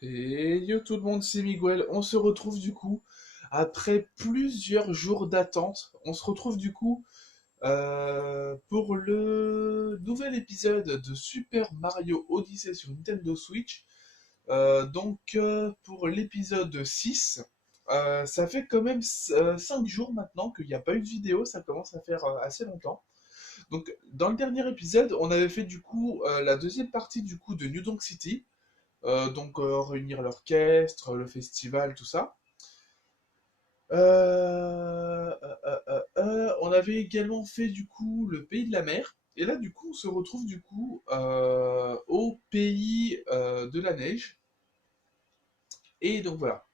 Et yo tout le monde, c'est Miguel. On se retrouve du coup après plusieurs jours d'attente. On se retrouve du coup pour le nouvel épisode de Super Mario Odyssey sur Nintendo Switch. Pour l'épisode 6, ça fait quand même 5 jours maintenant qu'il n'y a pas eu de vidéo. Ça commence à faire assez longtemps. Donc dans le dernier épisode, on avait fait du coup la deuxième partie du coup de New Donk City. Réunir l'orchestre, le festival, tout ça. On avait également fait du coup le pays de la mer. Et là, du coup, on se retrouve du coup au pays de la neige. Et donc voilà.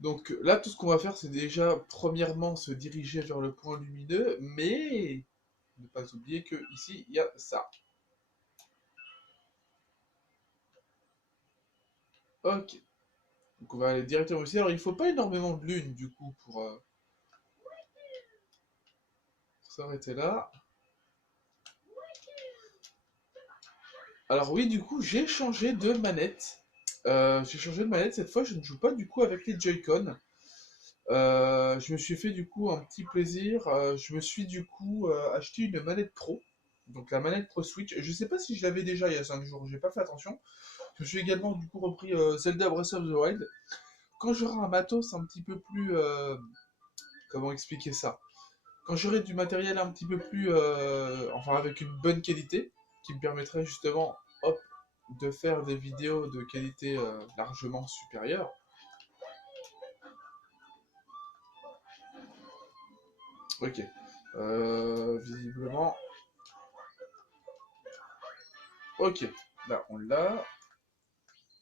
Donc là, tout ce qu'on va faire, c'est déjà, premièrement, se diriger vers le point lumineux, mais ne pas oublier que ici, il y a ça. Ok. Donc on va aller directement ici. Alors, il faut pas énormément de lune, du coup, pour s'arrêter là. Alors oui, du coup, j'ai changé de manette. J'ai changé de manette, cette fois je ne joue pas du coup avec les Joy-Con. Je me suis fait du coup un petit plaisir. Je me suis du coup acheté une manette pro. Donc la manette Pro Switch. Je sais pas si je l'avais déjà il y a 5 jours, j'ai pas fait attention. Je me suis également du coup repris Zelda Breath of the Wild. Quand j'aurai un matos un petit peu plus... comment expliquer ça? Quand j'aurai du matériel un petit peu plus... enfin avec une bonne qualité, qui me permettrait justement, hop, de faire des vidéos de qualité largement supérieure. Ok. Visiblement. Ok. Là, on l'a.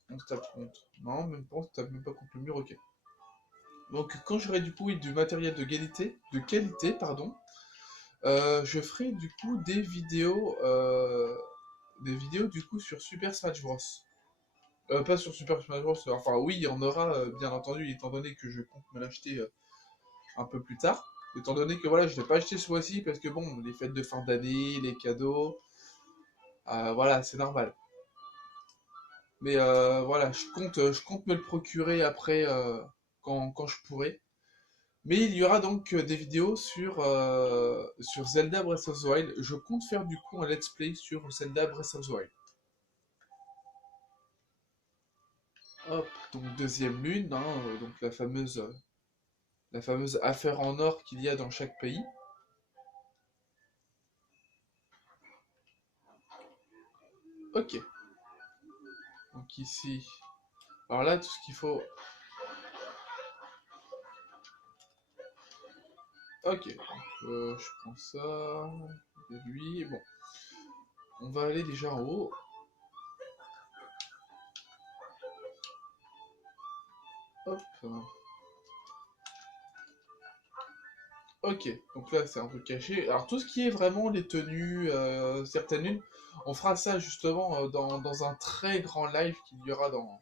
On se tape contre. Non, même pas, on se tape même pas contre le mur, ok. Donc, quand j'aurai du coup oui, du matériel de qualité, pardon, je ferai du coup des vidéos du coup sur Super Smash Bros. Pas sur Super Smash Bros. Enfin, oui, il y en aura, bien entendu, étant donné que je compte me l'acheter un peu plus tard. Étant donné que voilà, je ne l'ai pas acheté ce mois-ci parce que bon, les fêtes de fin d'année, les cadeaux, voilà, c'est normal. Mais voilà, je compte me le procurer après quand je pourrai. Mais il y aura donc des vidéos sur Zelda Breath of the Wild. Je compte faire du coup un let's play sur Zelda Breath of the Wild. Hop, donc deuxième lune, hein, donc la fameuse affaire en or qu'il y a dans chaque pays. Ok, donc ici, alors là tout ce qu'il faut. Ok, donc je prends ça, et lui, bon, on va aller déjà en haut. Hop. Ok, donc là c'est un peu caché. Alors tout ce qui est vraiment les tenues, certaines lunes, on fera ça justement dans un très grand live qu'il y aura dans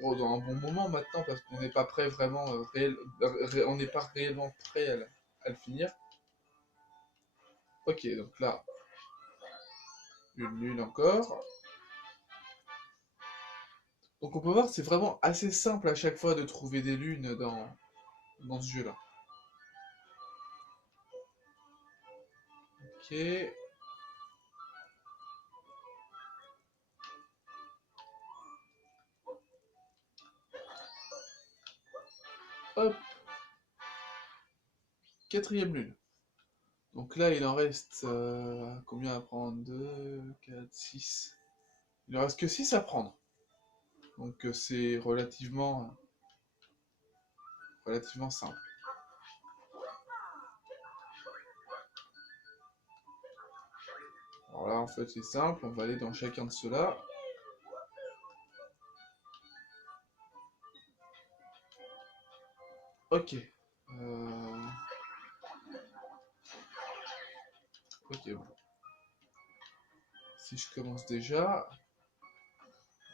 un bon moment maintenant parce qu'on n'est pas prêt vraiment, on n'est pas réellement prêt à le finir. Ok, donc là, une lune encore. Donc on peut voir c'est vraiment assez simple à chaque fois de trouver des lunes dans ce jeu-là. Ok, hop, quatrième lune. Donc là, il en reste combien à prendre? 2, 4, 6. Il ne reste que 6 à prendre. Donc c'est relativement simple. Alors là, en fait, c'est simple. On va aller dans chacun de ceux-là. Ok. Ok, bon. Si je commence déjà...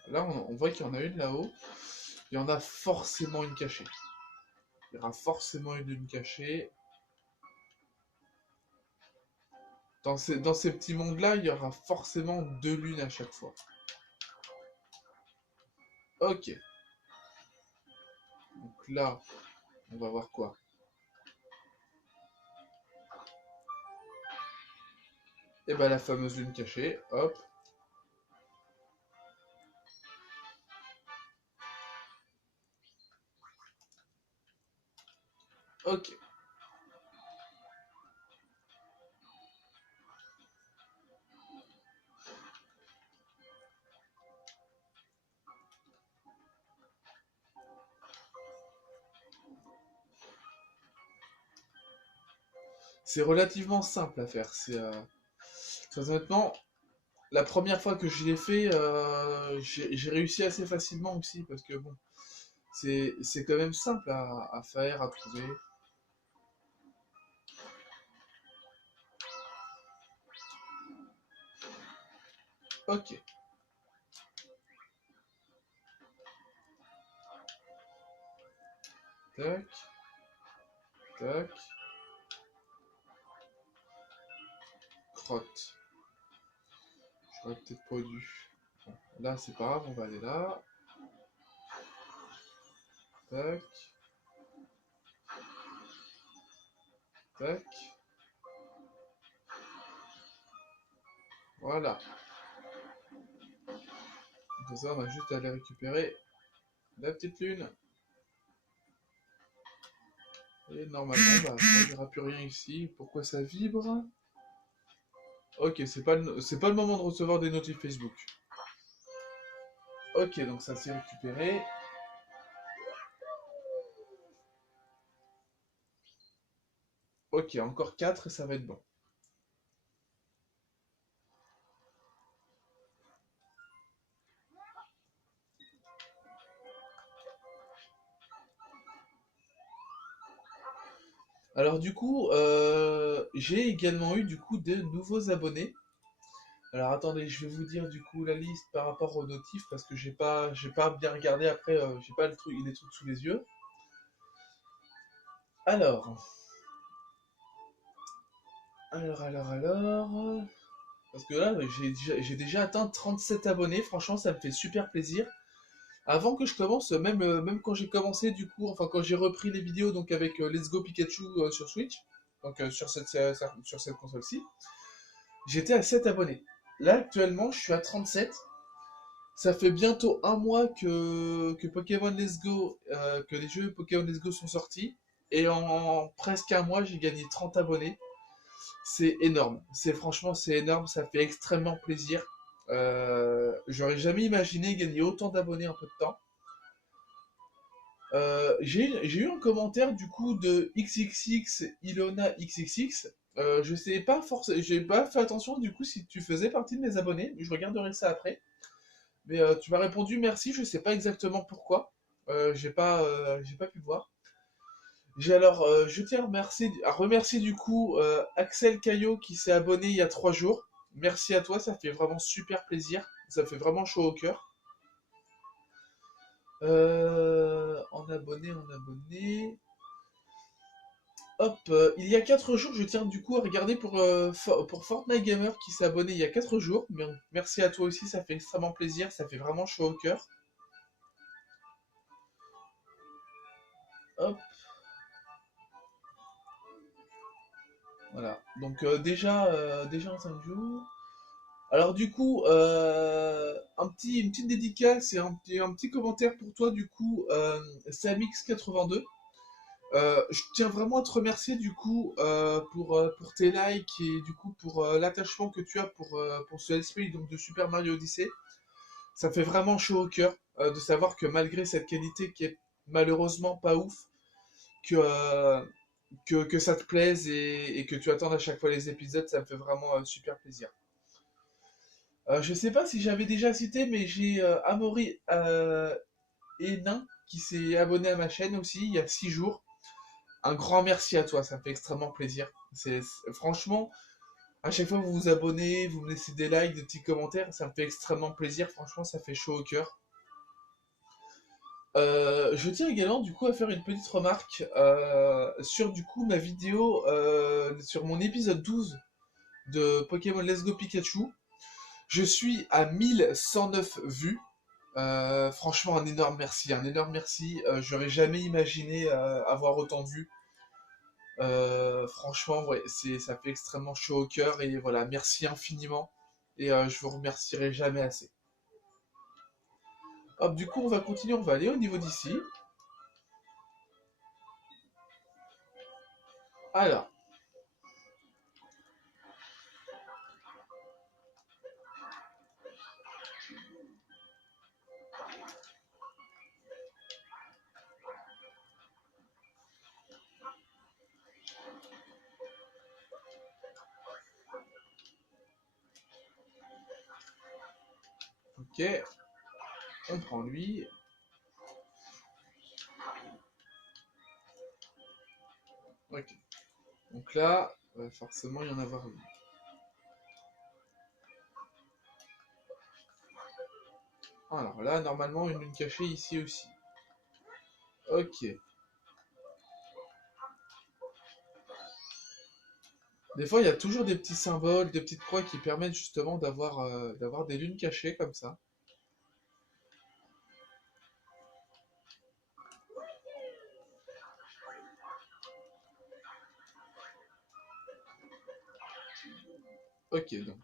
Là, on voit qu'il y en a une là-haut. Il y en a forcément une cachée. Il y aura forcément une lune cachée. Dans ces petits mondes-là, il y aura forcément deux lunes à chaque fois. Ok. Donc là, on va voir quoi? Et ben la fameuse lune cachée, hop. Ok. C'est relativement simple à faire. Très honnêtement, la première fois que je l'ai fait, j'ai réussi assez facilement aussi, parce que bon, c'est quand même simple à faire, à trouver. Ok. Tac, tac. Crotte. J'aurais peut-être pas dû. Bon, là, c'est pas grave, on va aller là. Tac, tac. Voilà. Comme ça, on a juste à aller récupérer la petite lune. Et normalement, bah, il n'y aura plus rien ici. Pourquoi ça vibre? Ok, c'est pas le moment de recevoir des notifs Facebook. Ok, donc ça s'est récupéré. Ok, encore 4 et ça va être bon. Alors du coup, j'ai également eu du coup de nouveaux abonnés. Alors attendez, je vais vous dire du coup la liste par rapport aux notifs parce que j'ai pas bien regardé après, j'ai pas les trucs sous les yeux. Alors, alors, parce que là j'ai déjà atteint 37 abonnés. Franchement, ça me fait super plaisir. Avant que je commence, même quand j'ai commencé du coup, enfin quand j'ai repris les vidéos donc avec Let's Go Pikachu sur Switch, donc sur cette console-ci, j'étais à 7 abonnés. Là actuellement, je suis à 37. Ça fait bientôt un mois que Pokémon Let's Go, que les jeux Pokémon Let's Go sont sortis. Et en presque un mois, j'ai gagné 30 abonnés. C'est énorme. C'est énorme. Ça fait extrêmement plaisir. J'aurais jamais imaginé gagner autant d'abonnés en peu de temps. J'ai eu un commentaire du coup de XXX Ilona XXX. Je sais pas forcément, j'ai pas fait attention du coup si tu faisais partie de mes abonnés, mais je regarderai ça après. Mais tu m'as répondu merci, je sais pas exactement pourquoi. J'ai pas pu voir. Je tiens à remercier du coup Axel Caillot qui s'est abonné il y a 3 jours. Merci à toi, ça fait vraiment super plaisir. Ça fait vraiment chaud au cœur. En abonné. Hop, il y a 4 jours, je tiens du coup à regarder pour Fortnite Gamer qui s'est abonné il y a 4 jours. Merci à toi aussi, ça fait extrêmement plaisir, ça fait vraiment chaud au cœur. Hop, voilà. Donc déjà en 5 jours. Alors du coup, une petite dédicace et un petit commentaire pour toi du coup, Samix82. Je tiens vraiment à te remercier du coup pour tes likes et du coup pour l'attachement que tu as pour ce Let's Play donc, de Super Mario Odyssey. Ça fait vraiment chaud au cœur de savoir que malgré cette qualité qui est malheureusement pas ouf, que, euh, que ça te plaise et que tu attendes à chaque fois les épisodes, ça me fait vraiment super plaisir. Je sais pas si j'avais déjà cité, mais j'ai Amaury Hénin qui s'est abonné à ma chaîne aussi il y a 6 jours. Un grand merci à toi, ça me fait extrêmement plaisir. Franchement, à chaque fois que vous vous abonnez, vous me laissez des likes, des petits commentaires, ça me fait extrêmement plaisir. Franchement, ça fait chaud au cœur. Je tiens également du coup à faire une petite remarque sur du coup ma vidéo sur mon épisode 12 de Pokémon Let's Go Pikachu. Je suis à 1109 vues. Franchement, un énorme merci, un énorme merci. J'aurais jamais imaginé avoir autant de vues. Franchement, ouais, ça fait extrêmement chaud au cœur et voilà, merci infiniment. Et je vous remercierai jamais assez. Hop, du coup, on va continuer, on va aller au niveau d'ici. Alors, ok, on prend lui. Ok, donc là, forcément, il y en a avoir une. Alors là, normalement, une lune cachée ici aussi. Ok. Des fois, il y a toujours des petits symboles, des petites croix qui permettent justement d'avoir des lunes cachées comme ça. Ok, donc.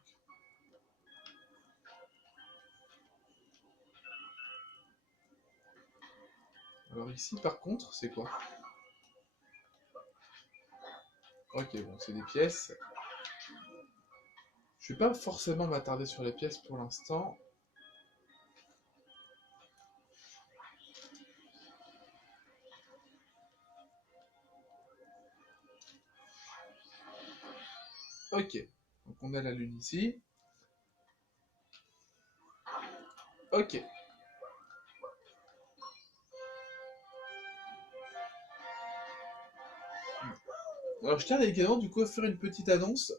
Alors ici, par contre, c'est quoi? Ok, bon, c'est des pièces. Je vais pas forcément m'attarder sur les pièces pour l'instant. Ok, donc on a la lune ici. Ok. Alors je tiens également du coup à faire une petite annonce.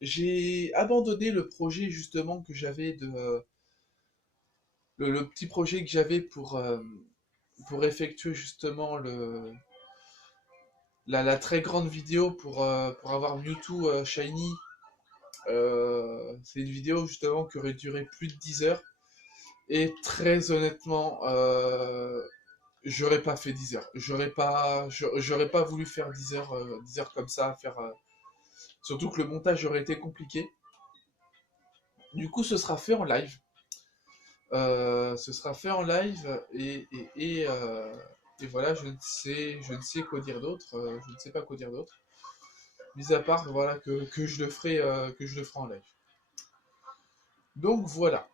J'ai abandonné le projet justement que j'avais le petit projet que j'avais pour effectuer justement la très grande vidéo pour avoir Mewtwo Shiny. C'est une vidéo justement qui aurait duré plus de 10 heures. Et très honnêtement, j'aurais pas fait 10 heures. J'aurais pas voulu faire 10 heures comme ça, surtout que le montage aurait été compliqué. Du coup, ce sera fait en live. Ce sera fait en live et voilà, je ne sais quoi dire d'autre. Je ne sais pas quoi dire d'autre. Mis à part voilà que que je le ferai en live. Donc voilà.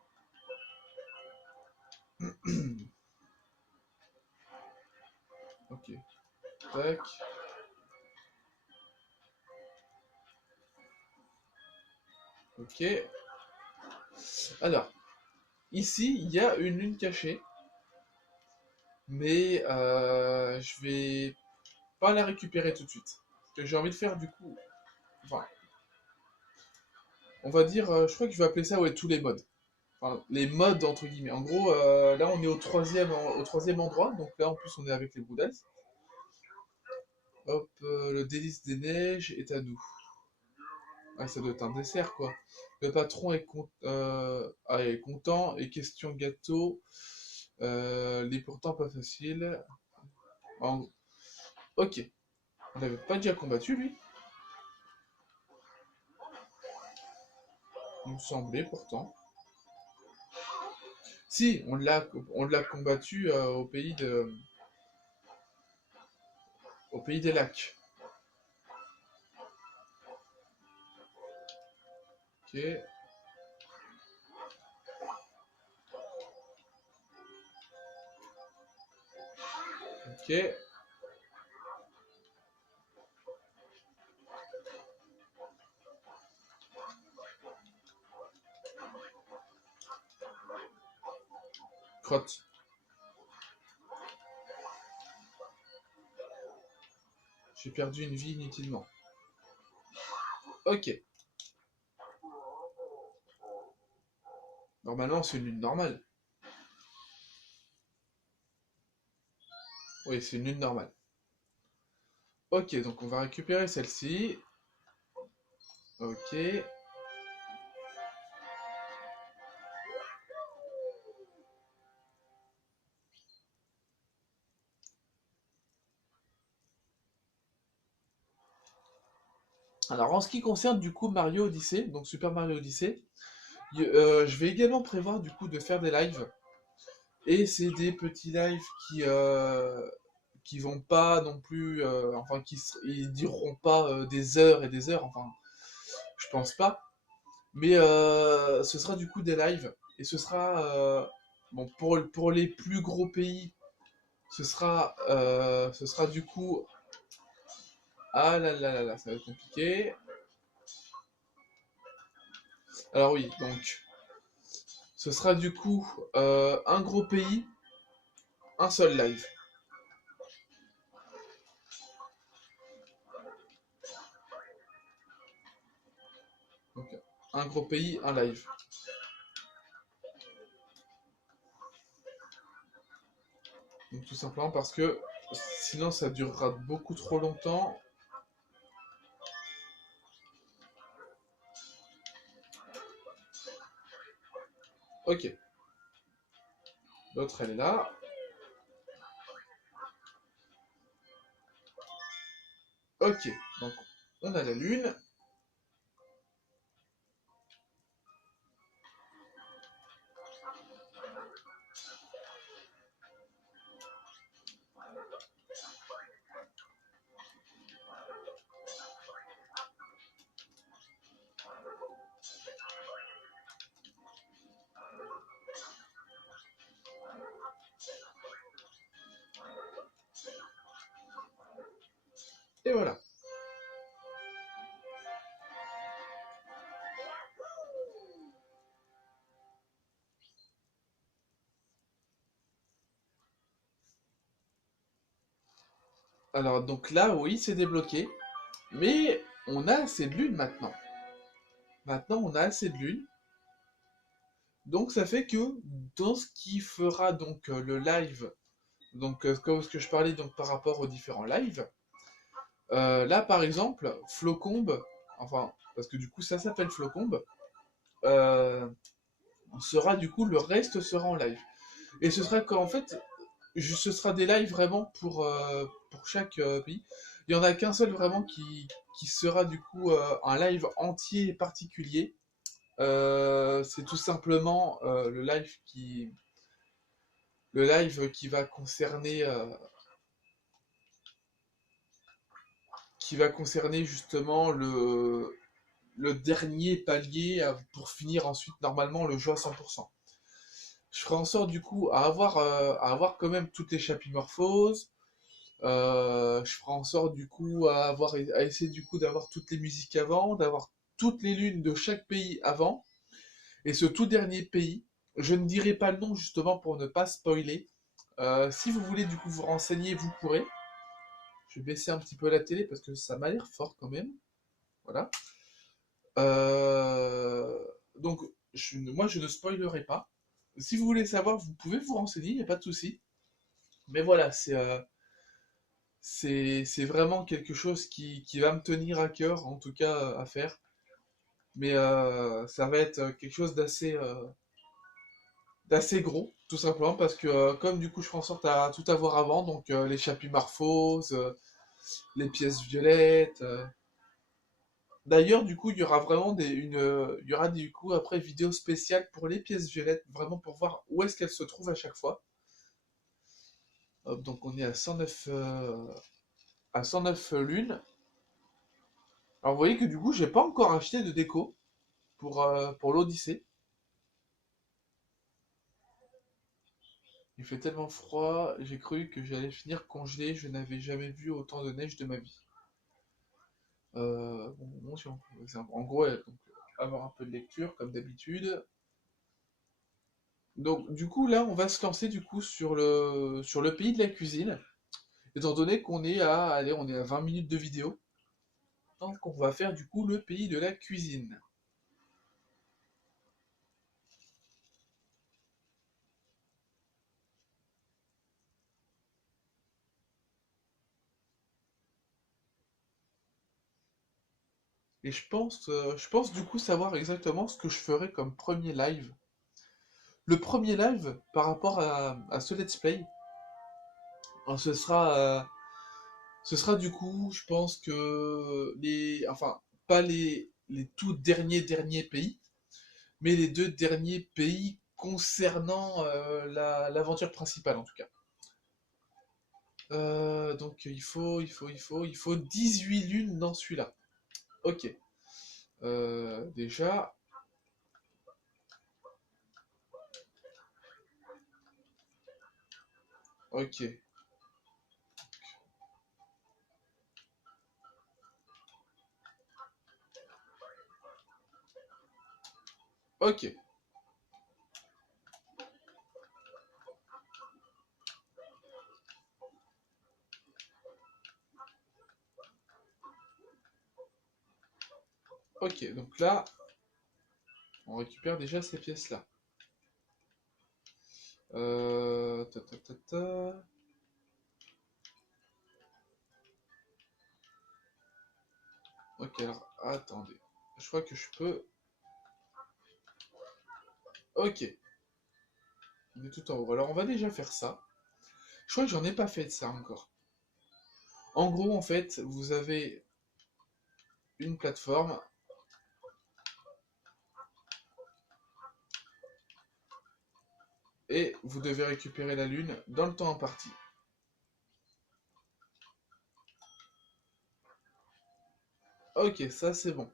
Ok. Tac. Ok. Alors, ici, il y a une lune cachée, mais je vais pas la récupérer tout de suite. Parce que j'ai envie de faire du coup. Enfin, on va dire, je crois que je vais appeler ça ouais, tous les modes. Enfin, les modes entre guillemets. En gros, là on est au troisième endroit, donc là en plus on est avec les Bouddhas. Hop, le délice des neiges est à nous. Ah, ça doit être un dessert quoi. Le patron est content et question gâteau. Les pourtant pas facile. En- Ok, on n'avait pas déjà combattu lui. Il me semblait pourtant. Si, on l'a combattu au pays des lacs. Ok, ok. Crotte. J'ai perdu une vie inutilement. Ok. Normalement, c'est une lune normale. Oui, c'est une lune normale. Ok, donc on va récupérer celle-ci. Ok. Et... Alors en ce qui concerne du coup Mario Odyssey, donc Super Mario Odyssey, je vais également prévoir du coup de faire des lives. Et c'est des petits lives qui vont pas non plus, enfin ils dureront pas des heures et des heures, enfin je pense pas. Mais ce sera du coup des lives et ce sera bon pour les plus gros pays, ce sera du coup ah là là là là, ça va être compliqué. Alors oui, donc ce sera du coup un gros pays, un seul live. Donc un gros pays, un live. Donc tout simplement parce que sinon ça durera beaucoup trop longtemps. Ok, l'autre elle est là. Ok, donc on a la lune. Et voilà. Alors donc là, oui, c'est débloqué. Mais on a assez de lune maintenant. Maintenant, on a assez de lune. Donc ça fait que dans ce qui fera donc le live, donc comme ce que je parlais donc par rapport aux différents lives, là par exemple, Flocombe, enfin, parce que du coup ça s'appelle Flocombe, euh, sera du coup, le reste sera en live. Et ce sera qu'en fait, ce sera des lives vraiment pour chaque pays. Il n'y en a qu'un seul vraiment qui sera du coup un live entier et particulier. C'est tout simplement le live qui va concerner justement le dernier palier pour finir ensuite normalement le jeu à 100%. Je ferai en sorte du coup à avoir quand même toutes les chapimorphoses. Je ferai en sorte du coup à essayer du coup d'avoir toutes les musiques avant, d'avoir toutes les lunes de chaque pays avant. Et ce tout dernier pays, je ne dirai pas le nom justement pour ne pas spoiler. Si vous voulez du coup vous renseigner, vous pourrez. Je vais baisser un petit peu la télé parce que ça m'a l'air fort quand même. Voilà. Euh, donc, moi, je ne spoilerai pas. Si vous voulez savoir, vous pouvez vous renseigner, il n'y a pas de souci. Mais voilà, c'est vraiment quelque chose qui va me tenir à cœur, en tout cas, à faire. Mais ça va être quelque chose d'assez gros, tout simplement, parce que comme du coup, je ferai en sorte à tout avoir avant, donc les chapimorphoses, les pièces violettes. D'ailleurs, du coup, il y aura vraiment il y aura du coup après vidéo spéciale pour les pièces violettes, vraiment pour voir où est-ce qu'elles se trouvent à chaque fois. Hop, donc on est à 109 lunes. Alors vous voyez que du coup, j'ai pas encore acheté de déco pour l'Odyssée. Il fait tellement froid, j'ai cru que j'allais finir congelé. Je n'avais jamais vu autant de neige de ma vie. Bon, en gros, donc, avoir un peu de lecture comme d'habitude. Donc du coup là on va se lancer du coup sur le pays de la cuisine, étant donné qu'on est allez, on est à 20 minutes de vidéo, donc on va faire du coup le pays de la cuisine. Et je pense du coup savoir exactement ce que je ferai comme premier live. Le premier live par rapport à ce let's play, ce sera du coup, je pense que enfin pas les tout derniers pays, mais les deux derniers pays concernant l'aventure principale en tout cas. Donc il faut 18 lunes dans celui-là. Ok. Déjà. Ok. Ok. Ok, donc là, on récupère déjà ces pièces-là. Ta, ta, ta, ta. Ok, alors, attendez. Je crois que je peux... Ok. On est tout en haut. Alors, on va déjà faire ça. Je crois que j'en ai pas fait de ça encore. En gros, en fait, vous avez une plateforme. Et vous devez récupérer la lune dans le temps imparti. Ok, ça c'est bon.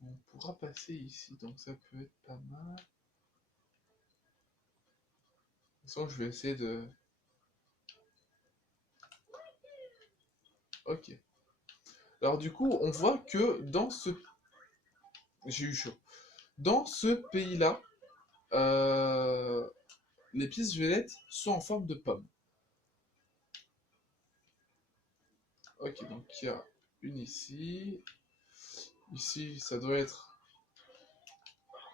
On pourra passer ici, donc ça peut être pas mal. De toute façon, je vais essayer de... Ok. Alors du coup, on voit que dans ce... J'ai eu chaud. Dans ce pays-là, les pièces violettes sont en forme de pomme. Ok, donc il y a une ici. Ici, ça doit être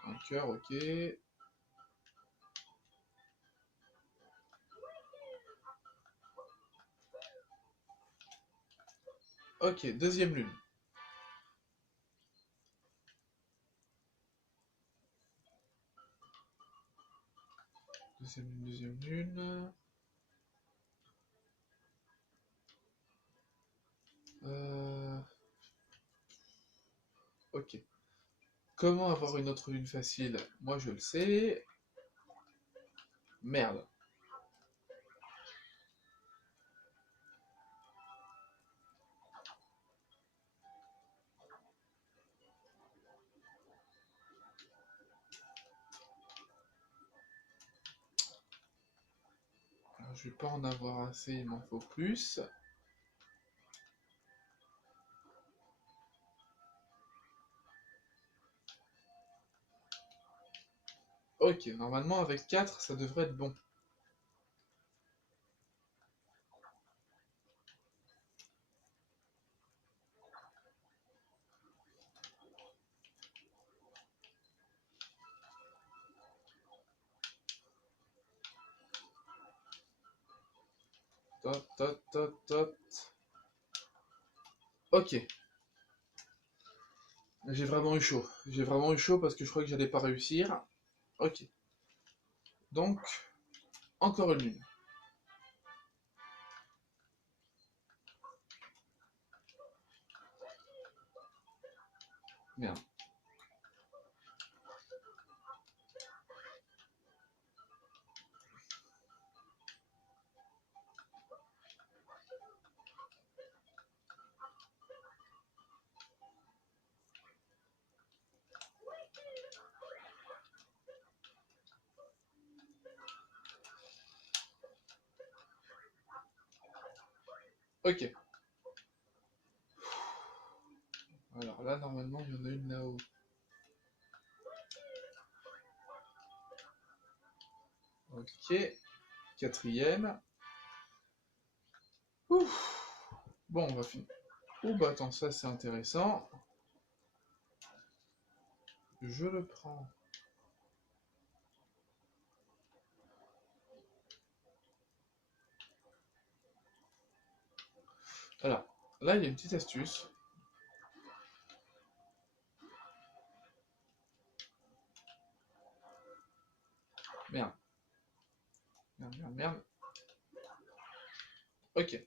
un cœur, ok. Ok, deuxième lune. Deuxième lune. Ok. Comment avoir une autre lune facile? Moi, je le sais. Merde. Alors, je vais pas en avoir assez, il m'en faut plus. Ok, normalement, avec 4, ça devrait être bon. Tot, tot, tot, tot. Ok. J'ai vraiment eu chaud. J'ai vraiment eu chaud parce que je crois que j'allais pas réussir. Ok. Donc, encore une lune. Merde. Ok. Alors là, normalement, il y en a une là-haut. Ok. Quatrième. Ouf. Bon, on va finir. Oh bah attends, ça c'est intéressant. Je le prends. Alors, là il y a une petite astuce. Merde. Merde, merde, merde. Ok.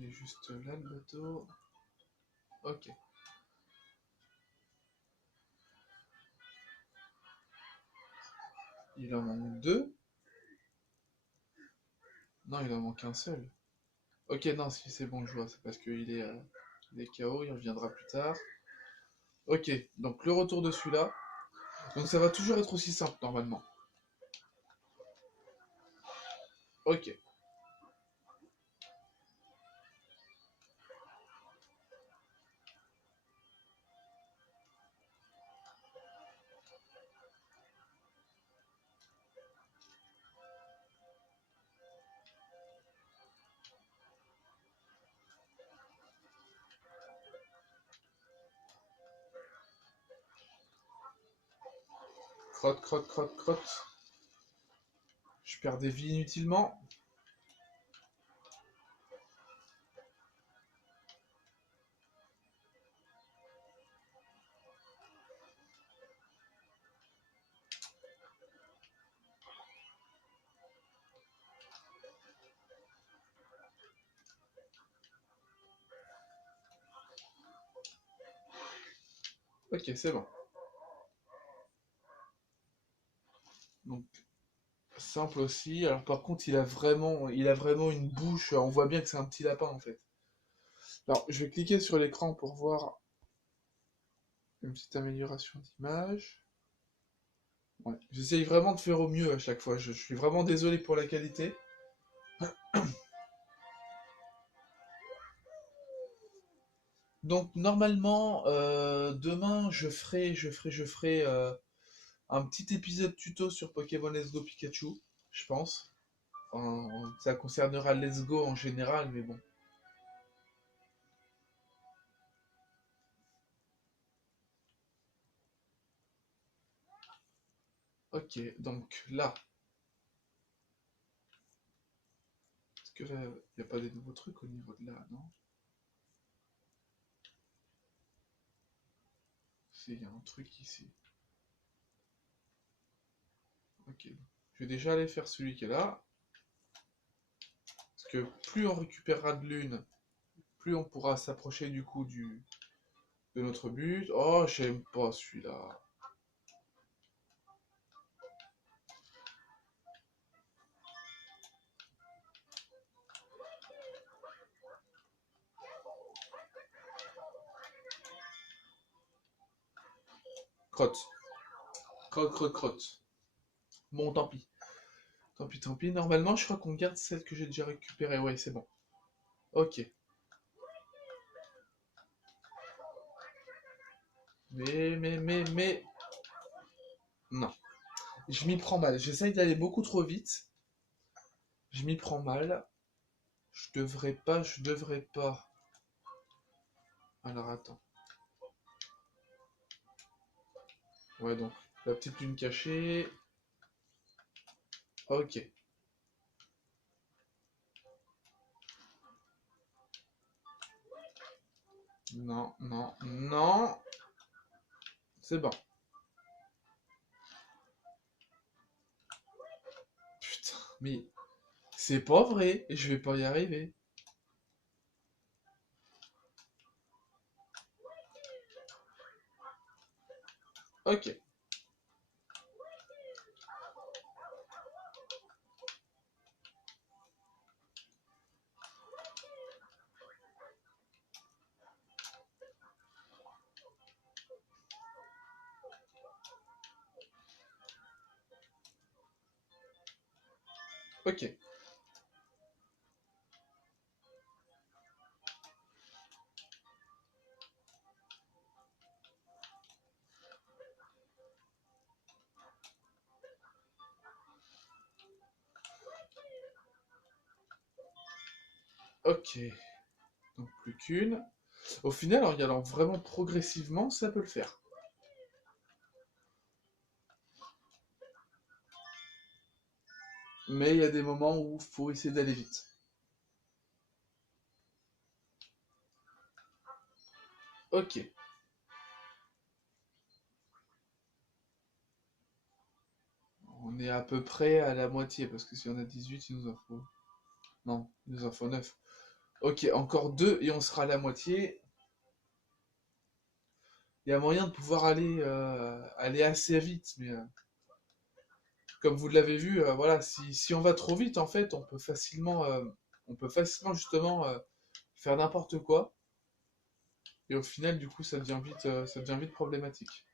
Il est juste là le bateau. Ok. Il en manque deux. Non, il en manque un seul. Ok, non, si c'est bon, je vois. C'est parce il est KO, il reviendra plus tard. Ok, donc le retour de celui-là. Donc ça va toujours être aussi simple normalement. Ok. Crotte, crotte, crotte, crotte. Je perds des vies inutilement. Ok, c'est bon. Donc, simple aussi. Alors par contre, il a vraiment une bouche. On voit bien que c'est un petit lapin en fait. Alors, je vais cliquer sur l'écran pour voir une petite amélioration d'image. Ouais. J'essaye vraiment de faire au mieux à chaque fois. Je suis vraiment désolé pour la qualité. Donc normalement, demain, je ferai un petit épisode tuto sur Pokémon Let's Go Pikachu, je pense. Ça concernera Let's Go en général, mais bon. Ok, donc là, est-ce que là, il n'y a pas des nouveaux trucs au niveau de là, non? Si, il y a un truc ici. Ok, je vais déjà aller faire celui qui est là. Parce que plus on récupérera de lune, plus on pourra s'approcher du coup de notre but. Oh, j'aime pas celui-là. Crotte. Crotte, crotte, crotte. Bon, tant pis. Tant pis, tant pis. Normalement, je crois qu'on garde celle que j'ai déjà récupérée. Ouais, c'est bon. Ok. Mais... Non. Je m'y prends mal. J'essaye d'aller beaucoup trop vite. Je m'y prends mal. Je devrais pas. Alors, attends. Ouais, donc, la petite lune cachée. Ok. Non, non, non. C'est bon. Putain, mais c'est pas vrai. Je vais pas y arriver. Ok. Ok. Ok. Donc, plus qu'une. Au final, en y allant vraiment progressivement, ça peut le faire. Mais il y a des moments où il faut essayer d'aller vite. Ok. On est à peu près à la moitié, parce que si on a 18, il nous en faut... Non, il nous en faut 9. Ok, encore deux et on sera à la moitié. Il y a moyen de pouvoir aller assez vite, mais comme vous l'avez vu, voilà, si on va trop vite, en fait, on peut facilement justement faire n'importe quoi. Et au final, du coup, ça devient vite problématique.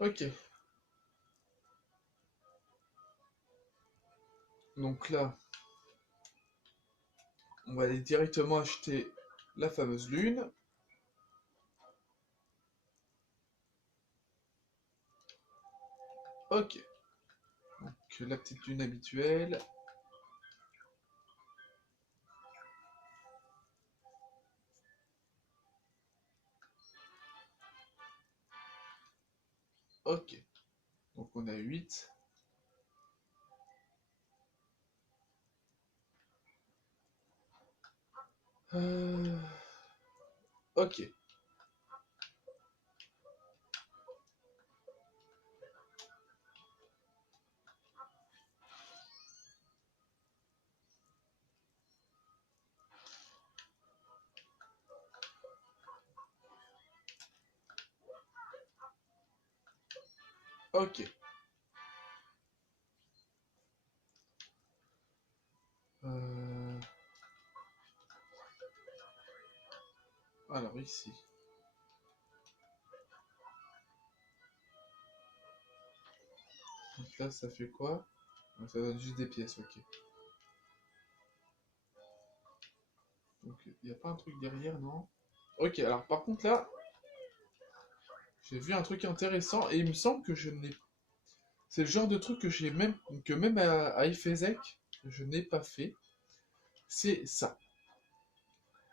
Ok, donc là, on va aller directement acheter la fameuse lune. Ok, donc la petite lune habituelle. Ok, donc on a 8. Euh, Ok, ok. Euh, Alors ici. Donc là, ça fait quoi? Donc, ça donne juste des pièces, ok. Donc il n'y a pas un truc derrière, non? Ok, alors par contre là, j'ai vu un truc intéressant et il me semble que je n'ai. C'est le genre de truc que même à Ifezek, je n'ai pas fait. C'est ça.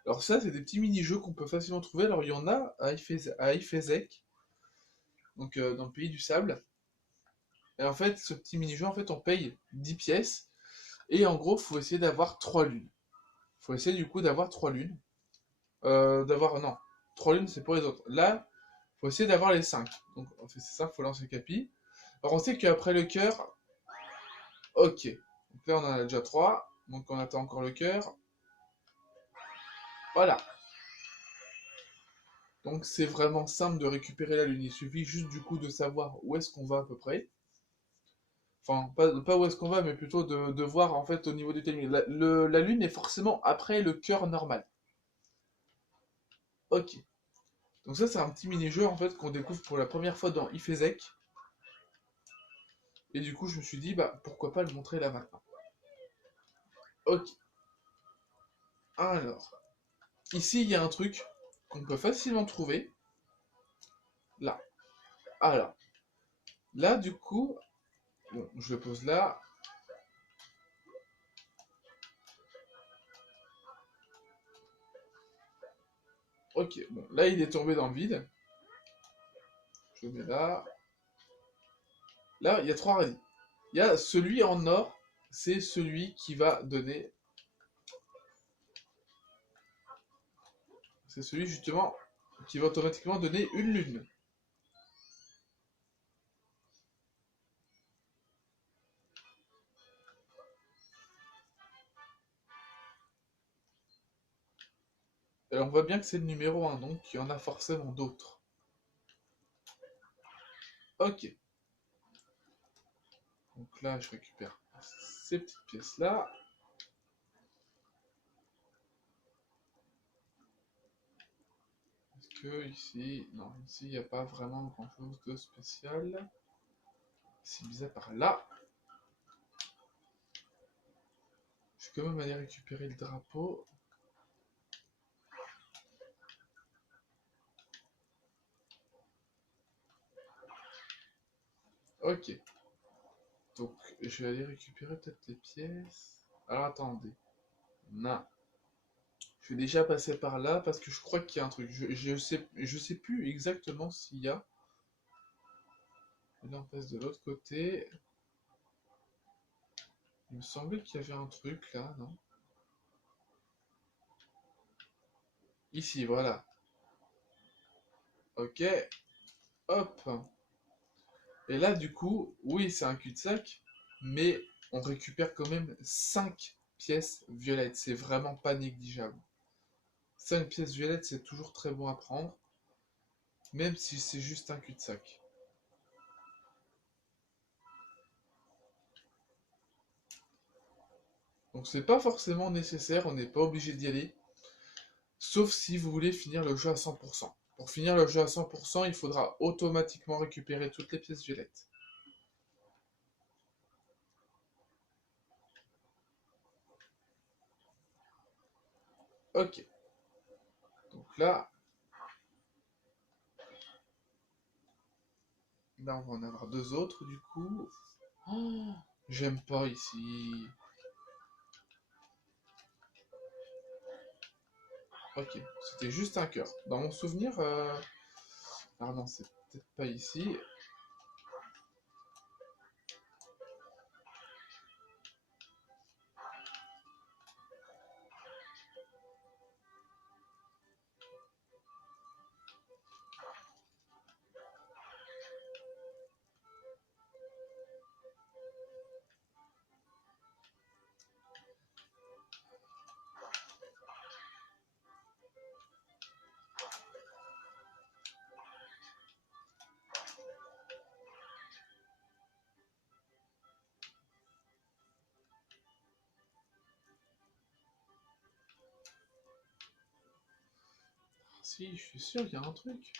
Alors ça, c'est des petits mini-jeux qu'on peut facilement trouver. Alors il y en a à Ifezek, donc dans le pays du sable. Et en fait, ce petit mini-jeu, en fait, on paye 10 pièces. Et en gros, faut essayer d'avoir 3 lunes. Faut essayer du coup d'avoir 3 lunes. Non, 3 lunes, c'est pour les autres. Là, faut essayer d'avoir les 5. Donc en fait, c'est ça, faut lancer le capi. Alors on sait qu'après le cœur, ok. Donc là, on en a déjà 3. Donc on attend encore le cœur. Voilà. Donc c'est vraiment simple de récupérer la lune. Il suffit juste du coup de savoir où est-ce qu'on va à peu près. Enfin, pas où est-ce qu'on va, mais plutôt de voir en fait au niveau du timing. La lune est forcément après le cœur normal. Ok. Donc ça c'est un petit mini-jeu en fait qu'on découvre pour la première fois dans Ifezek. Et du coup je me suis dit bah pourquoi pas le montrer là maintenant. Ok. Alors, ici il y a un truc qu'on peut facilement trouver. Là. Alors, là du coup, bon, je le pose là. Ok, bon, là il est tombé dans le vide. Je le mets là. Là, il y a 3 radis. Il y a celui en or, c'est celui qui va donner. C'est celui justement qui va automatiquement donner une lune. Et on voit bien que c'est le numéro 1, donc il y en a forcément d'autres. Ok. Donc là, je récupère ces petites pièces-là. Est-ce que ici. Non, ici, il n'y a pas vraiment grand-chose de spécial. C'est bizarre par là. Je vais quand même aller récupérer le drapeau. Ok. Donc, je vais aller récupérer peut-être les pièces. Alors, attendez. Non. Je vais déjà passer par là parce que je crois qu'il y a un truc. Je sais plus exactement s'il y a. Là, on passe de l'autre côté. Il me semblait qu'il y avait un truc là, non? Ici, voilà. Ok. Hop. Et là, du coup, oui, c'est un cul-de-sac, mais on récupère quand même 5 pièces violettes. C'est vraiment pas négligeable. 5 pièces violettes, c'est toujours très bon à prendre, même si c'est juste un cul-de-sac. Donc c'est pas forcément nécessaire, on n'est pas obligé d'y aller, sauf si vous voulez finir le jeu à 100%. Pour finir le jeu à 100%, il faudra automatiquement récupérer toutes les pièces violettes. Ok, donc là on va en avoir deux autres du coup. Oh, j'aime pas ici. Ok, c'était juste un cœur. Dans mon souvenir, ah non, c'est peut-être pas ici. Ah, si, je suis sûr qu'il y a un truc.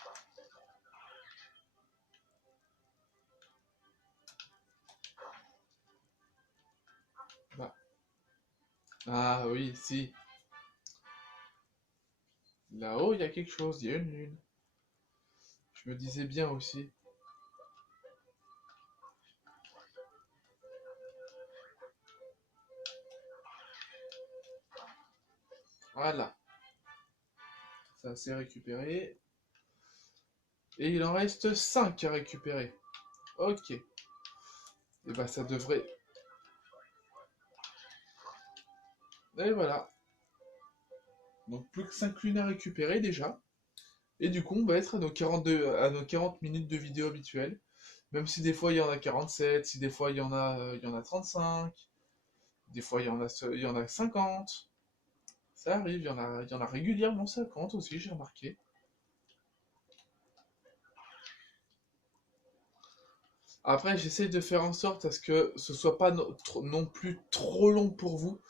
Bah. Ah oui, si. Là-haut, il y a quelque chose, il y a une lune. Je me disais bien aussi. Voilà, ça s'est récupéré. Et il en reste 5 à récupérer. Ok. Et bah ça devrait... Et voilà. Donc plus que 5 lunes à récupérer déjà. Et du coup on va être à nos 40 minutes de vidéo habituelles. Même si des fois il y en a 47, si des fois il y en a 35, des fois il y en a 50. Ça arrive, il y en a régulièrement 50 aussi, j'ai remarqué. Après, j'essaie de faire en sorte à ce que ce soit pas non plus trop long pour vous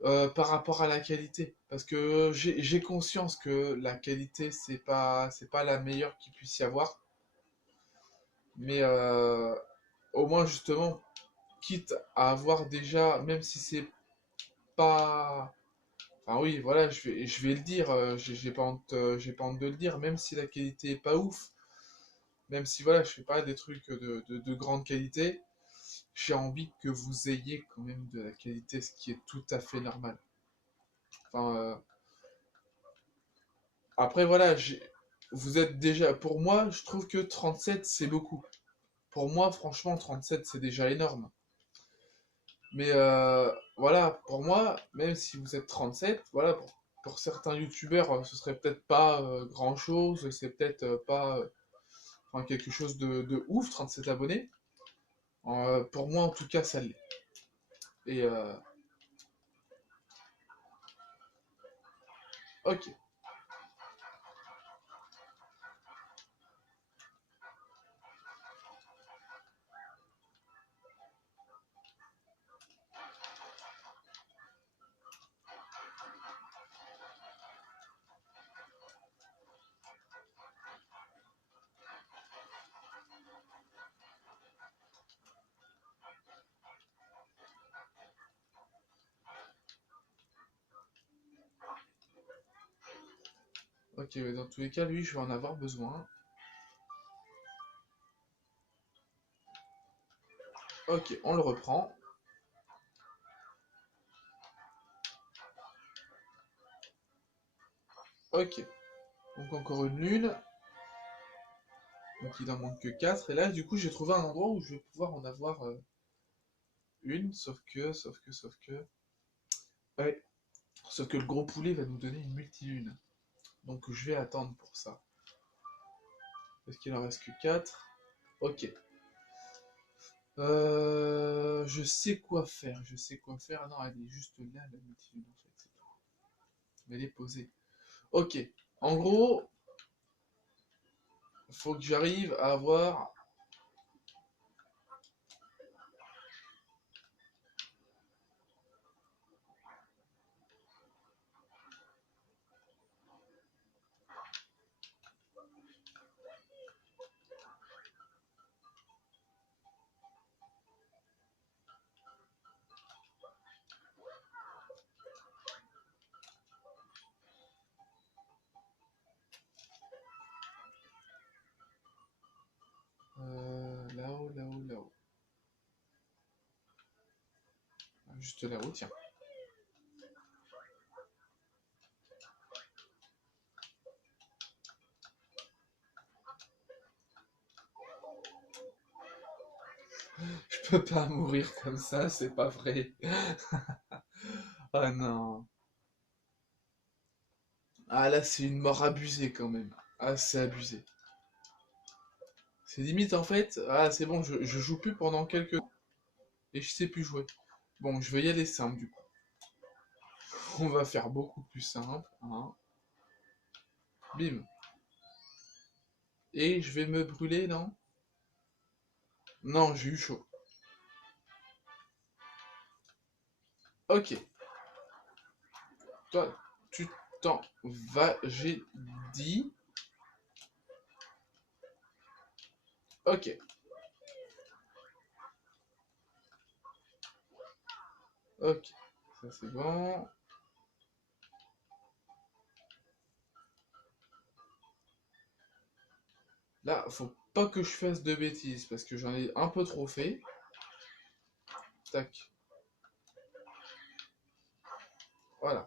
par rapport à la qualité. Parce que j'ai conscience que la qualité, c'est pas la meilleure qu'il puisse y avoir. Mais au moins, justement, quitte à avoir déjà, même si c'est pas. Enfin, oui, voilà, je vais le dire, j'ai pas honte de le dire, même si la qualité est pas ouf, même si voilà, je fais pas des trucs de grande qualité, j'ai envie que vous ayez quand même de la qualité, ce qui est tout à fait normal. Enfin, après voilà, vous êtes déjà, pour moi, je trouve que 37 c'est beaucoup. Pour moi, franchement, 37 c'est déjà énorme. Mais voilà, pour moi, même si vous êtes 37, voilà, pour certains youtubeurs, ce serait peut-être pas grand-chose, c'est peut-être pas enfin, quelque chose de ouf, 37 abonnés. Pour moi, en tout cas, ça l'est. Et ok. Ok, mais dans tous les cas, lui, je vais en avoir besoin. Ok, on le reprend. Ok, donc encore une lune. Donc il n'en manque que 4. Et là, du coup, j'ai trouvé un endroit où je vais pouvoir en avoir une. Sauf que... Ouais, sauf que le gros poulet va nous donner une multilune. Donc je vais attendre pour ça. Est-ce qu'il en reste que 4? Ok. Je sais quoi faire, je sais quoi faire. Ah non, elle est juste là, la multitude, en fait, c'est tout. Mais elle est posée. Ok. En gros, faut que j'arrive à avoir... là-haut, là-haut, là-haut. Juste là-haut, tiens. Je peux pas mourir comme ça, c'est pas vrai. Ah non. Ah là, c'est une mort abusée quand même. Ah, c'est abusé. C'est limite en fait. Ah, c'est bon, je joue plus pendant quelques temps et je sais plus jouer. Bon, je vais y aller simple du coup. On va faire beaucoup plus simple. Hein. Bim. Et je vais me brûler, non? Non, j'ai eu chaud. Ok. Toi, tu t'en vas, j'ai dit. Ok. Ok. Ça c'est bon. Là, faut pas que je fasse de bêtises parce que j'en ai un peu trop fait. Tac. Voilà.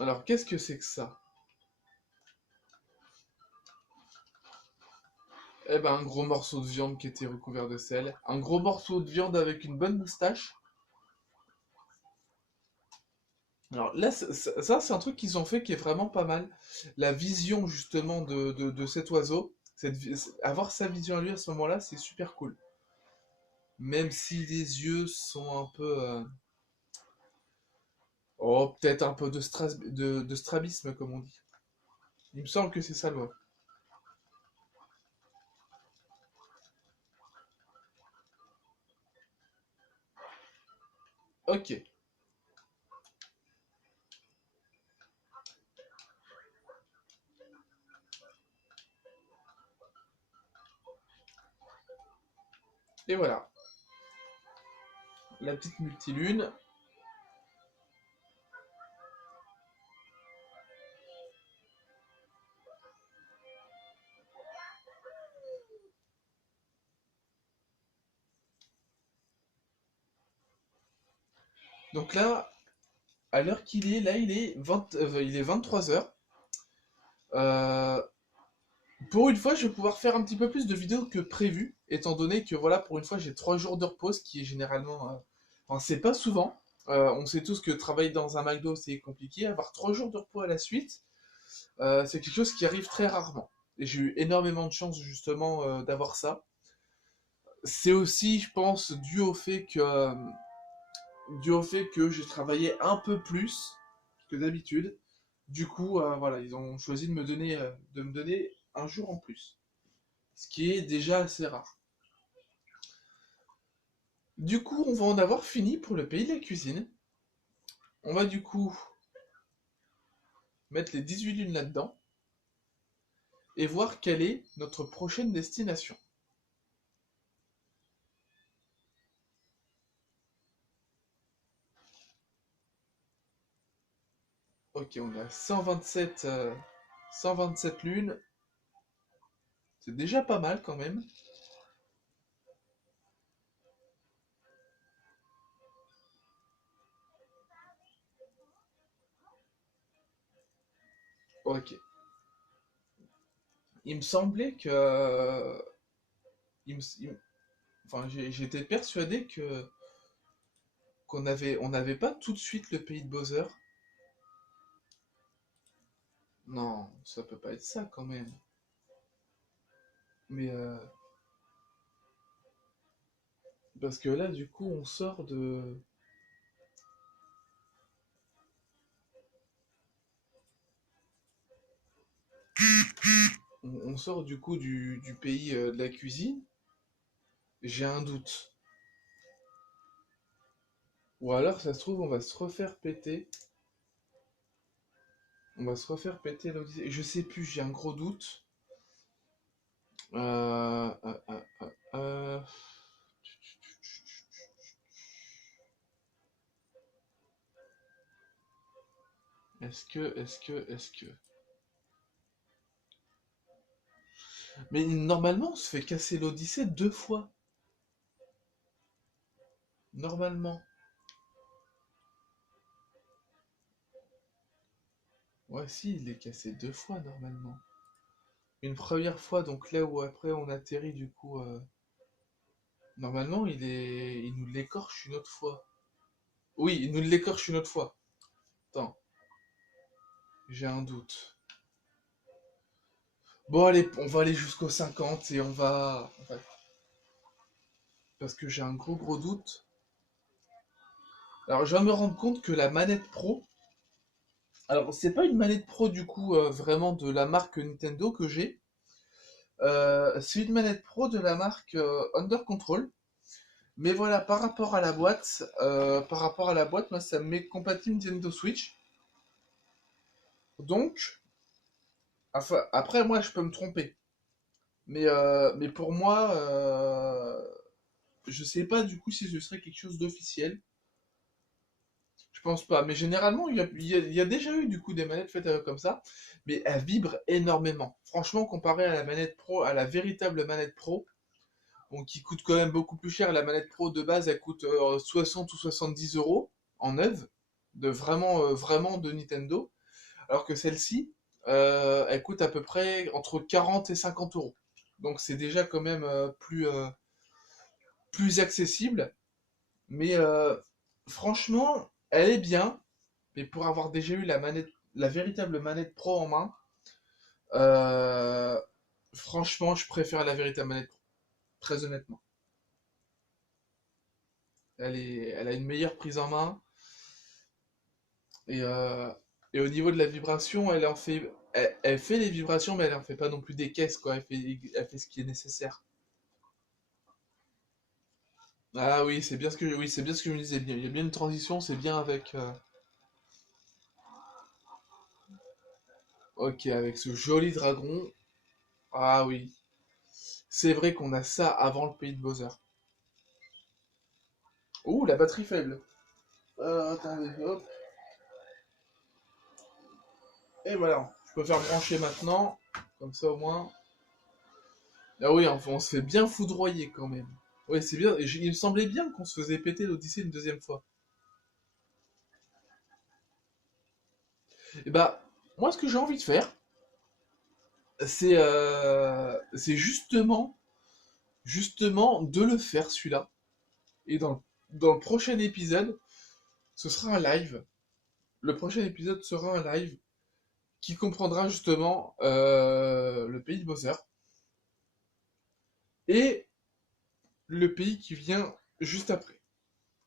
Alors, qu'est-ce que c'est que ça? Eh ben, un gros morceau de viande qui était recouvert de sel. Un gros morceau de viande avec une bonne moustache. Alors là, ça, c'est un truc qu'ils ont fait qui est vraiment pas mal. La vision, justement, de cet oiseau. Avoir sa vision à lui à ce moment-là, c'est super cool. Même si les yeux sont un peu... Oh, peut-être un peu de strabisme, comme on dit. Il me semble que c'est ça le mot. Ok. Et voilà. La petite multilune. Donc là, à l'heure qu'il est, là, il est 23 heures. Euh, pour une fois, je vais pouvoir faire un petit peu plus de vidéos que prévu, étant donné que voilà, pour une fois, j'ai 3 jours de repos, ce qui est généralement, enfin, c'est pas souvent. On sait tous que travailler dans un McDo, c'est compliqué. Avoir 3 jours de repos à la suite, c'est quelque chose qui arrive très rarement. Et j'ai eu énormément de chance justement d'avoir ça. C'est aussi, je pense, dû au fait que j'ai travaillé un peu plus que d'habitude. Du coup, voilà, ils ont choisi de me donner un jour en plus, ce qui est déjà assez rare. Du coup, on va en avoir fini pour le pays de la cuisine. On va du coup mettre les 18 lunes là-dedans et voir quelle est notre prochaine destination. Ok, on est à 127 lunes. C'est déjà pas mal quand même. Ok. Il me semblait que... Enfin, j'étais persuadé que on n'avait pas tout de suite le pays de Bowser. Non, ça peut pas être ça quand même. Mais parce que là, du coup, on sort du coup du pays de la cuisine. J'ai un doute. Ou alors, ça se trouve, on va se refaire péter. On va se refaire péter l'Odyssée. Je sais plus, j'ai un gros doute. Euh, euh, euh, euh, euh, est-ce que... Mais normalement, on se fait casser l'Odyssée 2 fois. Normalement. Ouais, si, il est cassé 2 fois, normalement. Une première fois, donc là où après on atterrit, du coup... Normalement, il nous l'écorche une autre fois. Oui, il nous l'écorche une autre fois. Attends, j'ai un doute. Bon, allez, on va aller jusqu'au 50 et on va... Parce que j'ai un gros doute. Alors, je viens de me rendre compte que la manette Pro... Alors, c'est pas une manette Pro, du coup, vraiment de la marque Nintendo que j'ai. C'est une manette Pro de la marque Under Control. Mais voilà, par rapport à la boîte, moi, ça me met compatible Nintendo Switch. Donc, enfin, après, moi, je peux me tromper. Mais pour moi, je sais pas du coup si ce serait quelque chose d'officiel. Je pense pas. Mais généralement, il y a déjà eu du coup des manettes faites comme ça. Mais elles vibrent énormément. Franchement, comparé à la manette pro, à la véritable manette pro, bon, qui coûte quand même beaucoup plus cher. La manette pro de base, elle coûte 60 ou 70 euros en neuve. Vraiment de Nintendo. Alors que celle-ci, elle coûte à peu près entre 40 et 50 euros. Donc c'est déjà quand même plus accessible. Mais franchement, elle est bien. Mais pour avoir déjà eu la véritable manette pro en main, euh, franchement, je préfère la véritable manette pro. Très honnêtement. Elle a une meilleure prise en main. Et, euh, et au niveau de la vibration, elle fait les vibrations, mais elle en fait pas non plus des caisses, quoi. Elle fait ce qui est nécessaire. Ah oui, c'est bien ce que je me disais. Il y a bien une transition, c'est bien avec. Ok, avec ce joli dragon. Ah oui, c'est vrai qu'on a ça avant le pays de Bowser. Ouh, la batterie faible. Attendez, hop. Et voilà, je peux faire brancher maintenant. Comme ça au moins. Ah oui, enfin, on se fait bien foudroyer quand même. Oui, c'est bien. Il me semblait bien qu'on se faisait péter l'Odyssée une deuxième fois. Et bah, moi, ce que j'ai envie de faire, c'est justement de le faire celui-là. Et dans le prochain épisode, ce sera un live. Le prochain épisode sera un live qui comprendra justement le pays de Bowser et le pays qui vient juste après.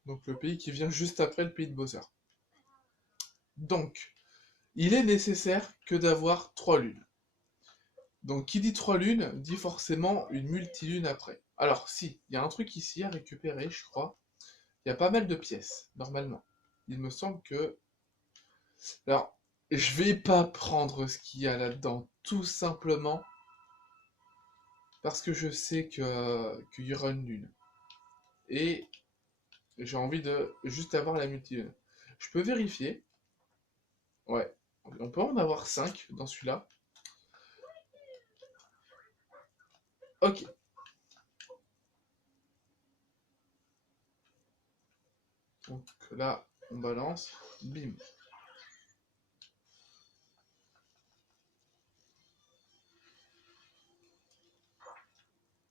Donc le pays qui vient juste après le pays de Bowser. Donc, il est nécessaire que d'avoir 3 lunes. Donc qui dit 3 lunes dit forcément une multilune après. Alors si, il y a un truc ici à récupérer, je crois. Il y a pas mal de pièces, normalement. Il me semble que... Alors, je vais pas prendre ce qu'il y a là-dedans, tout simplement parce que je sais qu'il y aura une lune. Et j'ai envie de juste avoir la multilune. Je peux vérifier. Ouais. On peut en avoir 5 dans celui-là. Ok. Donc là, on balance. Bim.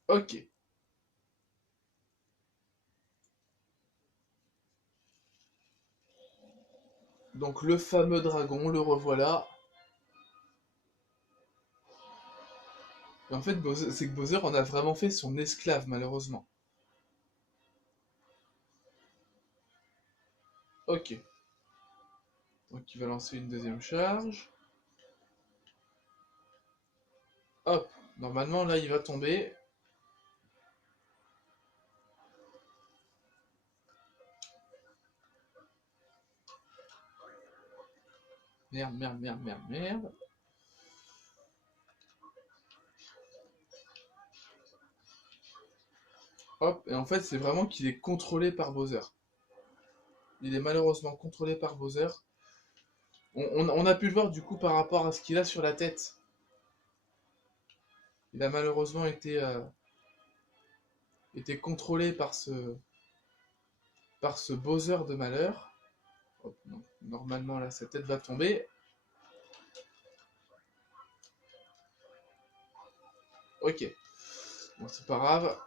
Ok. Donc le fameux dragon, le revoilà. Et en fait, c'est que Bowser en a vraiment fait son esclave, malheureusement. Ok. Donc il va lancer une deuxième charge. Hop. Normalement, là, il va tomber. Merde, merde, merde, merde, merde. Hop. Et en fait, c'est vraiment qu'il est contrôlé par Bowser. Il est malheureusement contrôlé par Bowser. On a pu le voir du coup par rapport à ce qu'il a sur la tête. Il a malheureusement été contrôlé par ce Bowser de malheur. Hop, non. Normalement, là, sa tête va tomber. Ok. Bon, c'est pas grave.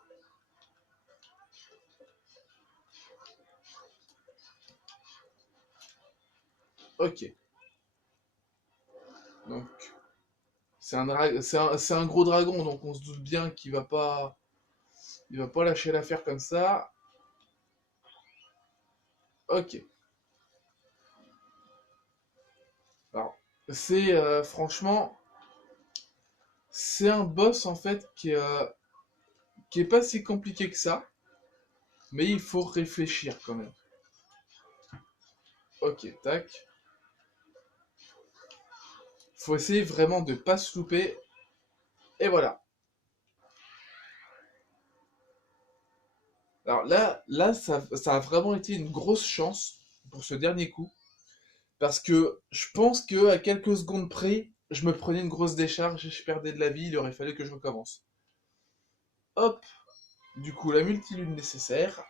Ok. Donc, c'est un gros dragon, donc on se doute bien il va pas lâcher l'affaire comme ça. Ok. Alors, c'est franchement, c'est un boss en fait qui est pas si compliqué que ça, mais il faut réfléchir quand même. Ok, tac. Faut essayer vraiment de pas se louper. Et voilà. Alors là ça a vraiment été une grosse chance pour ce dernier coup. Parce que je pense que à quelques secondes près, je me prenais une grosse décharge et je perdais de la vie, il aurait fallu que je recommence. Hop, du coup la multilune nécessaire.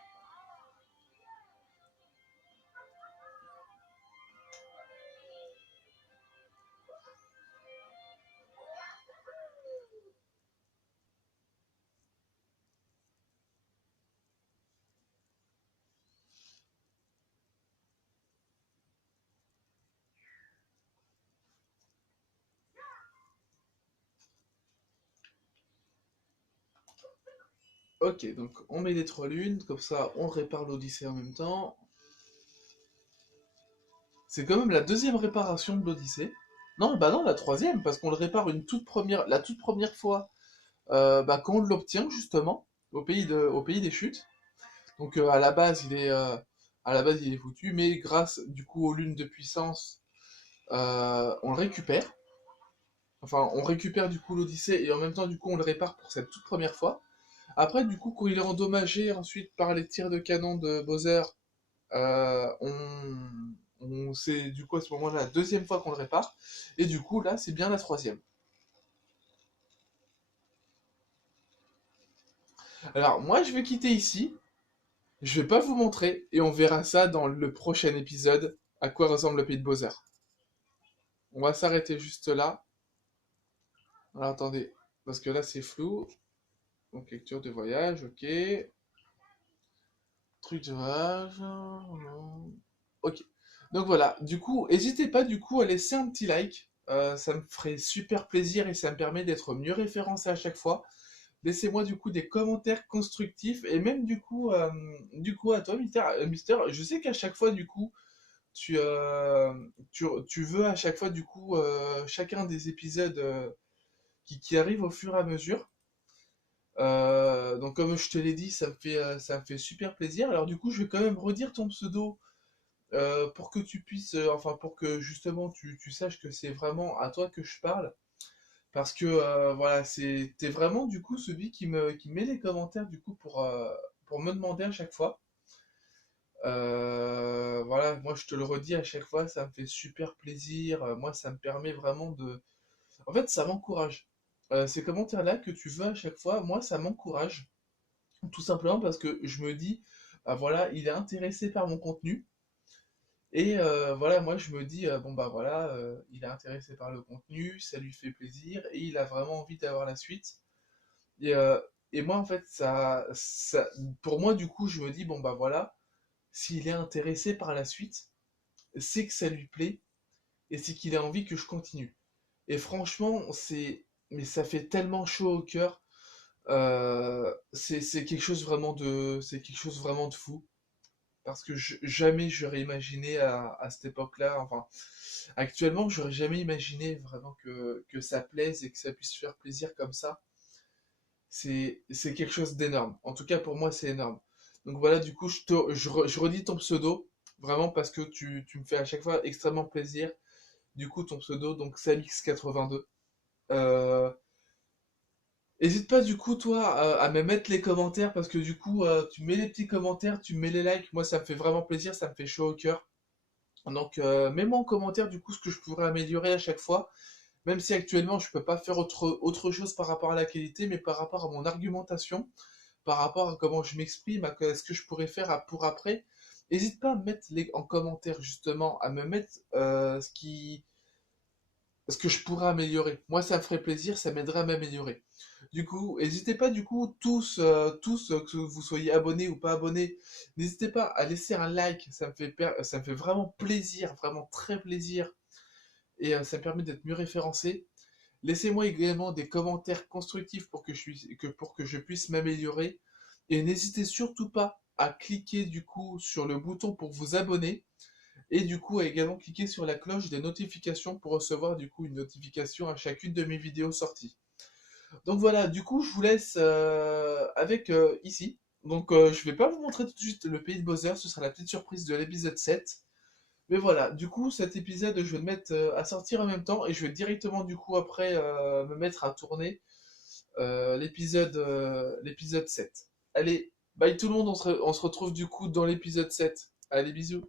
Ok, donc on met les trois lunes, comme ça on répare l'Odyssée en même temps. C'est quand même la deuxième réparation de l'Odyssée. Non, bah non, la troisième, parce qu'on le répare la toute première fois, bah, quand on l'obtient justement, au pays des chutes. Donc à la base il est foutu, mais grâce du coup aux lunes de puissance, on le récupère. Enfin, on récupère du coup l'Odyssée et en même temps du coup on le répare pour cette toute première fois. Après, du coup, quand il est endommagé ensuite par les tirs de canon de Bowser, c'est du coup à ce moment-là la deuxième fois qu'on le répare. Et du coup, là, c'est bien la troisième. Alors, moi, je vais quitter ici. Je vais pas vous montrer. Et on verra ça dans le prochain épisode. À quoi ressemble le pays de Bowser. On va s'arrêter juste là. Alors, attendez. Parce que là, c'est flou. Donc, lecture de voyage, ok. Truc de voyage. Ok. Donc voilà, du coup, n'hésitez pas du coup à laisser un petit like. Ça me ferait super plaisir et ça me permet d'être mieux référencé à chaque fois. Laissez-moi du coup des commentaires constructifs et même du coup à toi, Mister, je sais qu'à chaque fois du coup, tu veux à chaque fois du coup chacun des épisodes qui arrivent au fur et à mesure. Donc comme je te l'ai dit, ça me fait super plaisir. Alors du coup, je vais quand même redire ton pseudo pour que tu puisses, enfin pour que justement tu saches que c'est vraiment à toi que je parle. Parce que voilà, t'es vraiment du coup celui qui met les commentaires du coup pour me demander à chaque fois. Voilà, moi je te le redis à chaque fois, ça me fait super plaisir. Moi ça me permet vraiment de. En fait, ça m'encourage. Ces commentaires-là que tu veux à chaque fois, moi ça m'encourage. Tout simplement parce que je me dis, bah voilà, il est intéressé par mon contenu. Et voilà, moi je me dis, bon bah voilà, il est intéressé par le contenu, ça lui fait plaisir, et il a vraiment envie d'avoir la suite. Et, euh, et moi en fait, pour moi du coup, je me dis, bon bah voilà, s'il est intéressé par la suite, c'est que ça lui plaît, et c'est qu'il a envie que je continue. Et franchement, mais ça fait tellement chaud au cœur. C'est quelque chose vraiment c'est quelque chose vraiment de fou. Parce que jamais j'aurais imaginé à cette époque-là, enfin, actuellement, j'aurais jamais imaginé vraiment que ça plaise et que ça puisse faire plaisir comme ça. C'est quelque chose d'énorme. En tout cas, pour moi, c'est énorme. Donc voilà, du coup, je redis ton pseudo, vraiment parce que tu me fais à chaque fois extrêmement plaisir. Du coup, ton pseudo, donc Salix82. Euh, Hésite pas du coup toi à me mettre les commentaires parce que du coup tu mets les petits commentaires, tu mets les likes, moi ça me fait vraiment plaisir, ça me fait chaud au cœur. Donc mets-moi en commentaire du coup ce que je pourrais améliorer à chaque fois, même si actuellement je peux pas faire autre chose par rapport à la qualité, mais par rapport à mon argumentation, par rapport à comment je m'exprime, à ce que je pourrais faire pour après. N'hésite pas à me mettre en commentaire justement, à me mettre ce que je pourrais améliorer. Moi, ça me ferait plaisir, ça m'aiderait à m'améliorer. Du coup, n'hésitez pas, du coup, que vous soyez abonnés ou pas abonnés, n'hésitez pas à laisser un like, ça me fait vraiment plaisir, vraiment très plaisir, et ça me permet d'être mieux référencé. Laissez-moi également des commentaires constructifs pour que je puisse m'améliorer, et n'hésitez surtout pas à cliquer, du coup, sur le bouton pour vous abonner, et du coup, à également cliquer sur la cloche des notifications pour recevoir du coup une notification à chacune de mes vidéos sorties. Donc voilà, du coup, je vous laisse avec ici. Donc je vais pas vous montrer tout de suite le pays de Bowser, ce sera la petite surprise de l'épisode 7. Mais voilà, du coup, cet épisode, je vais le mettre à sortir en même temps et je vais directement du coup après me mettre à tourner l'épisode 7. Allez, bye tout le monde, on se retrouve du coup dans l'épisode 7. Allez, bisous.